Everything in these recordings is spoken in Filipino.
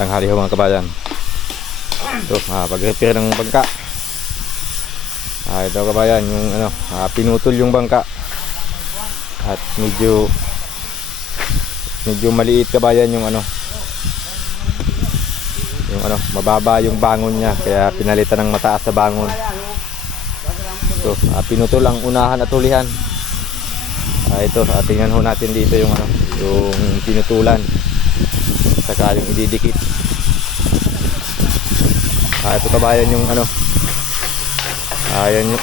tanghali ho mga kabayan. Ito, ah, pag-repair ng bangka. Ah, ito kabayan, yung ano, ah, pinutol yung bangka. At medyo medyo maliit kabayan yung ano yung ano, mababa yung bangon niya kaya pinalitan ng mataas sa bangon. Ito, ah, pinutol ang unahan at hulihan. Ah, ito, ah, tingnan ho natin dito yung ano, yung pinutulan. Saka yung ididikit. Ah, ito kabayan yung ano. Ah, yan yung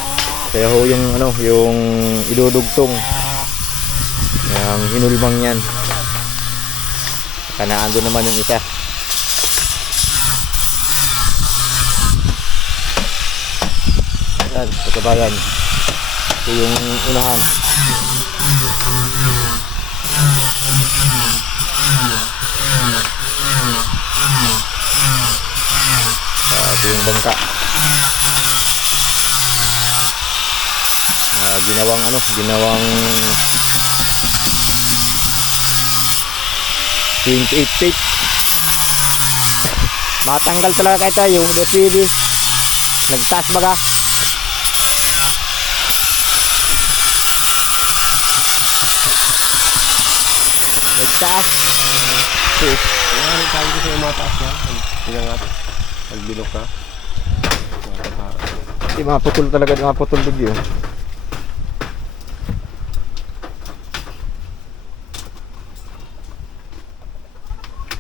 kaya ho yung ano, yung idudugtong. Yung hinulmang yan. Saka naandun naman yung isa. Yan, ito kabayan. Ito yung unahan. Ah, ito yung bangka. Ah, ginawang ano, ginawang 28 feet. Matanggal talaga kahit tayo, hindi pwede. Nagtaas baga. Nagtaas. Ano tawag ko sa mataas na? Tingnan natin. Nagbilok ka. Hindi maputol talaga, maputol bigyo.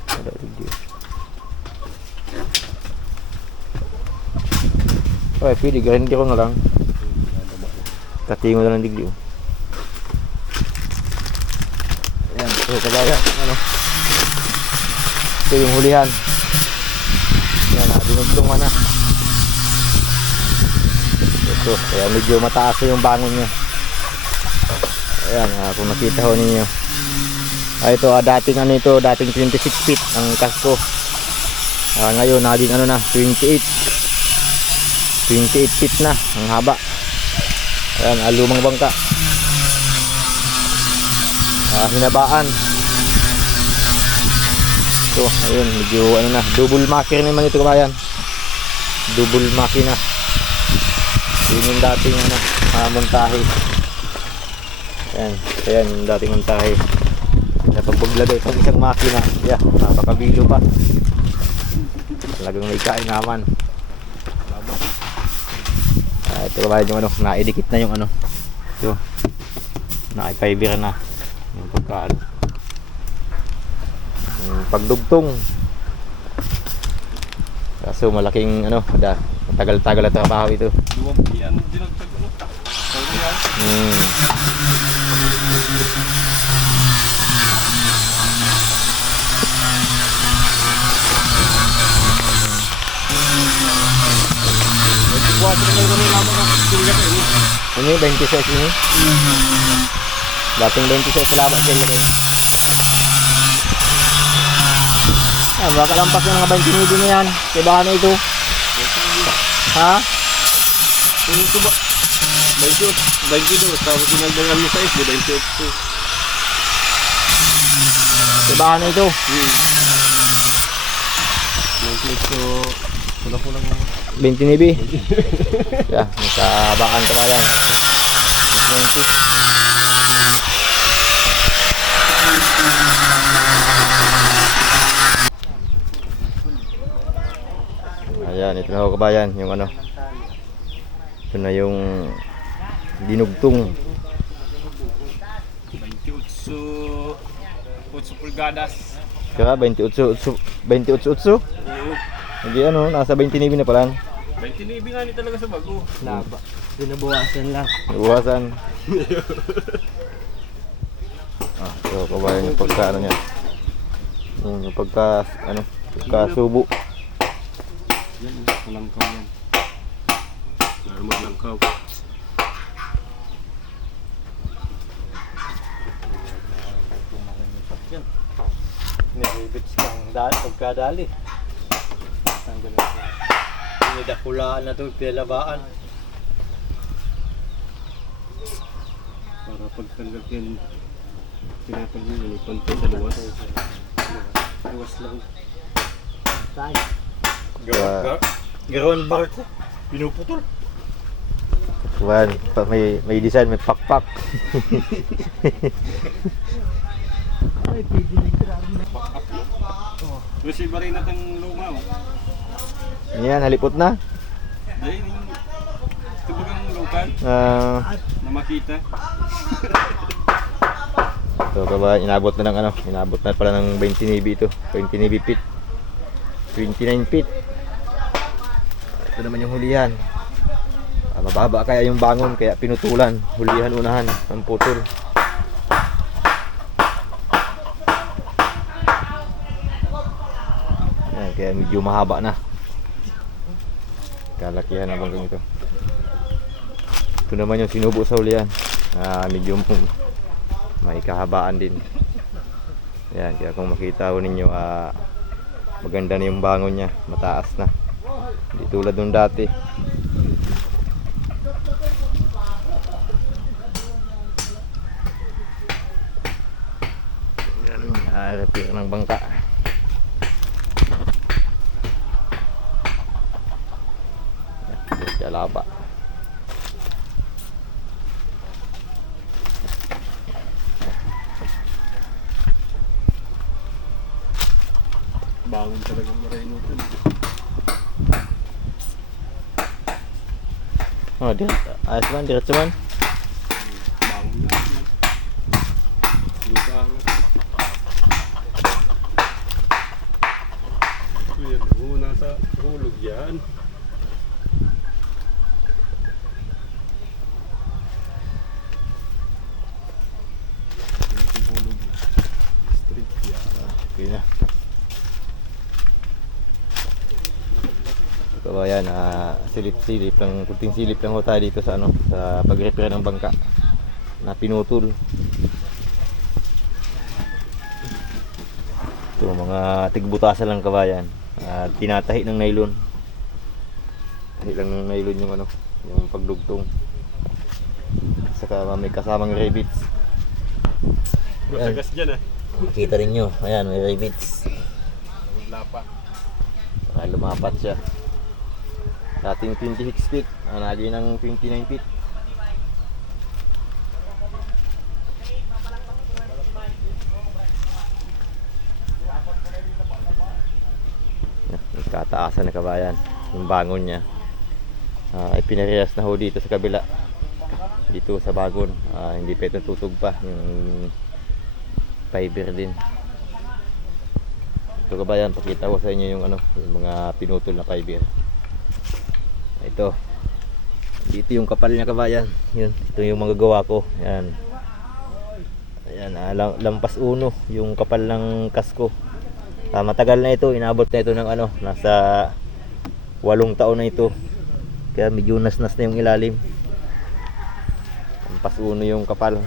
Wala bigyo. Ay, pwede, ganyan ko na lang. Katingo na lang digyo. Ayan, so kabayan, ano. Ito yung hulihan. Yan, ah, dinugtungan na. Ito, kaya medyo mataas yung bangon niya. Ayan, ah, kung nakita ho ninyo. Ah, ito, ah, dating ano ito, dating 26 feet ang kasko. Ah, ngayon, naging ano na, 28. 28 feet na, ang haba. Ayan, ah, lumang bangka. Ah, hinabaan. Ito, ayun, medyo ano na, double makina naman ito kabayan. Double makina. Yun yung dating ano, ah, montahe. Ayan, ayan yung dating montahe. Kaya pag paglagay sa isang makina, yeah, napakabilo pa. Talagang may kain naman. Ah, ito kabayan yung ano, naidikit na yung ano. Ito. Naka-fiber na. Yung pagka ano. Yung pagdugtong. Kaso malaking ano, da, matagal-tagal na trabaho ito. Hmm. Na ini. Ini 26 ini. Dating 26 salamat sa ilagay. Ah, baka lampas ng mga 29 na yan. Kaya baka na ito. Ha? Yung ito ba? 28, 22, tapos sinagdagan mo sa is, 28 to. Kaya baka na ito. Hmm. 28 to, wala ko lang 29. yeah, nakabakan ka ba yan? Mas 20. Ayan, ito na ako kabayan, yung ano. Ito na yung dinugtong. 28, 8 pulgadas. Kaya 28 utso, 28 utso. Oo. Hindi ano, nasa 29 na pala. 29 nga ni talaga sa bago. Laba. Binabawasan lang. Iwasan. ah, so kabayan yung pagka ano niya. Yung, yung pagka ano, pagka subo. Yan, malangkaw yan. Normal langkaw. Nilibits kang dali, pagkadali. Ang ganun. Pinidakulaan na ito, pinalabaan. Para pagtanggal yan, pinapag yun, ipantay sa luwas. Iwas lang. Gar- gar- Garawan barko. Pinuputol. Kuhan, pa, may, may design, may pakpak. Kasi ba rin natang luma oh. Yan, halipot na. Dahil yung tubagang lokal Ah, na makita. So kabayan, inabot na ng ano, inabot na pala ng 20 navy ito. 20 navy feet. 29 feet. Ito naman yung hulihan. Ah, mababa kaya yung bangon kaya pinutulan. Hulihan unahan ang putol. Yan, kaya medyo mahaba na. Kalakihan ang bangkang ito. Ito naman yung sinubo sa hulihan. Ah, medyo may kahabaan din. Yan, kaya kung makita ko ninyo, ah, maganda na yung bangon niya, mataas na. Hindi tulad nung dati. Ah, repair ng bangka. Yan, kalaba. Bangon talagang marinutan. Oh, diret, ayos man, diretso. Bangon na. Lusa ang Yan, oh, nasa hulog yan. Nasa hulog yan. Straight yan. Okay na. So ayan, ah, silip-silip lang, kunting silip lang ho tayo dito sa ano, sa pag-repair ng bangka na pinutol. Ito mga tigbutasan lang kabayan. Ah, tinatahi ng nylon. Tahi lang ng nylon yung ano, yung pagdugtong. Saka may kasamang rivets. Matagas dyan ah. Kita rin nyo, ayan may rivets. Wala pa. Ay, lumapat siya. Dating 26 feet, ah, naging ng 29 feet. Yan, Nagkataasan na kabayan. Yung bangon niya. Ah, ay pinarehas na ho dito sa kabila. Dito sa bagon. Ah, hindi pa ito tutug pa. Yung fiber din. Ito kabayan, pakita ko sa inyo yung ano, yung mga pinutol na fiber. Ito. Dito yung kapal niya kabayan. Yun, ito yung mga gawa ko. Yan. Ayan, ah, lam- lampas uno yung kapal ng kasko. Ah, matagal na ito, inabot na ito ng ano, nasa walong taon na ito. Kaya medyo nas-nas na yung ilalim. Lampas uno yung kapal.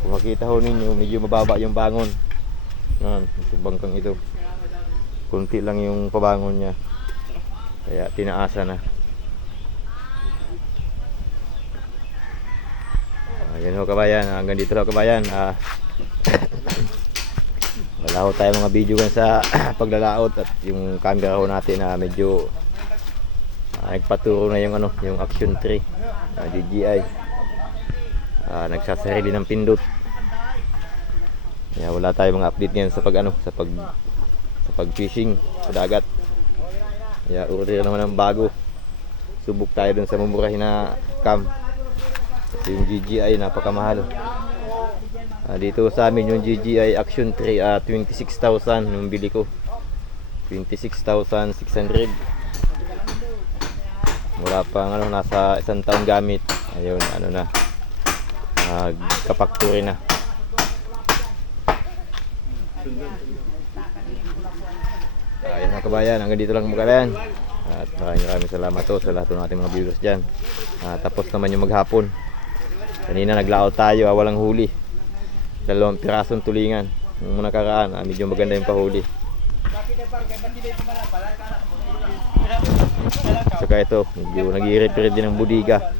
Kung makita ho ninyo, medyo mababa yung bangon. Yan, ito bangkang ito. Kunti lang yung pabangon niya. Kaya tinaasa na. Ayan ho kabayan, hanggang dito ho kabayan. Ah, wala ho tayo mga video gan sa paglalaot at yung camera ho natin na medyo ah, nagpaturo na yung ano, yung Action 3 ah, DJI. Ah, nagsasarili ng pindot. Kaya wala tayong mga update ngayon sa pag ano, sa pag sa pag fishing sa dagat. Kaya order naman ng bago. Subok tayo dun sa mumurahin na cam. Kasi yung GGI napakamahal. Ah, dito sa amin yung GGI Action 3 ah 26,000 yung bili ko. 26,600. Wala pang ano nasa isang taon gamit. Ayun, ano na. Nagkapakture na. Ayun mga kabayan, hanggang dito lang mga kabayan. At maraming maraming salamat to sa lahat ng ating mga viewers dyan. Ah, tapos naman yung maghapon. Kanina naglaot tayo, ah, walang huli. Dalawang pirasong tulingan. Yung nakaraan, ah, medyo maganda yung pahuli. Saka ito, medyo nag-i-repair din ng budiga.